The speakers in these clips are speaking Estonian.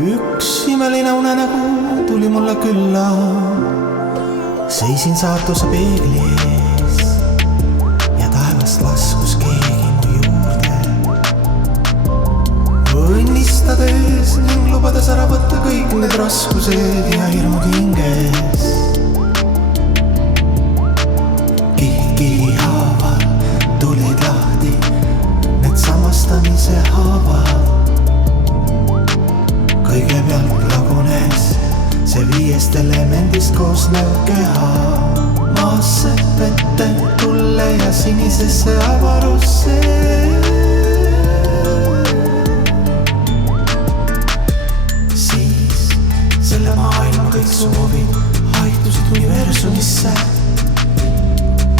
Üks imeline unenägu tuli mulle külla. Seisin saatuse peegli ees ja taevast laskus keegi mu juurde. Õnnistades ning lubades ära võtta kõik need raskused ja hirmud hinges. Kihi haaval tulid lahti need samastamise haavad. Kõigepealt lagunes see 5 elemendist koosnev keha maasse, vette, tulle ja sinisesse avarusse. Siis selle maailma kõik soovid haihtusid universumisse.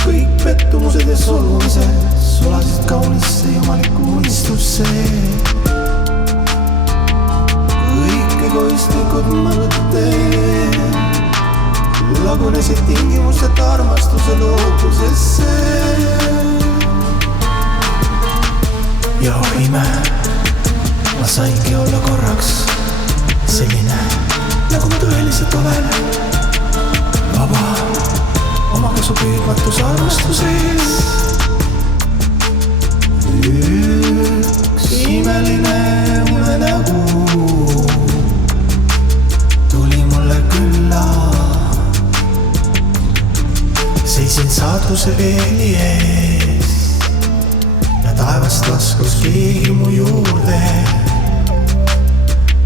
Kõik pettumused ja solvumised sulasid kaunisse jumalikku unistusse. Egoistlikud mõtted lagunesid tingimusteta armastuse lootusesse. Ja ime, ma saingi olla korraks selline, nagu ma tõeliselt olen. Vaba, oma kasu püüdmatus armastuses. Üks imeline unenägu seisin saatuse peegli ees ja taevast laskus keegi mu juurde.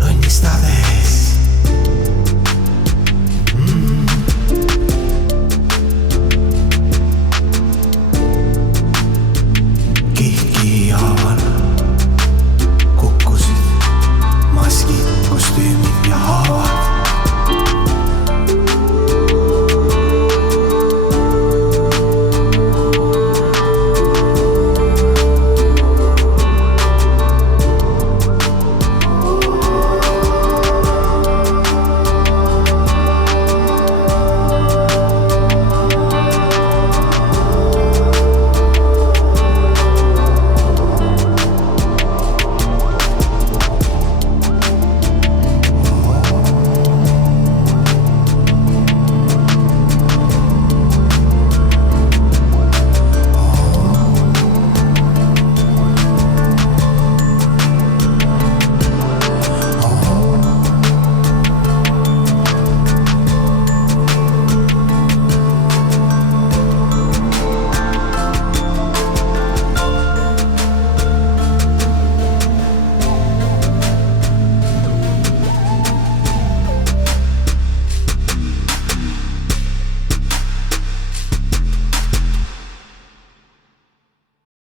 Õnnistades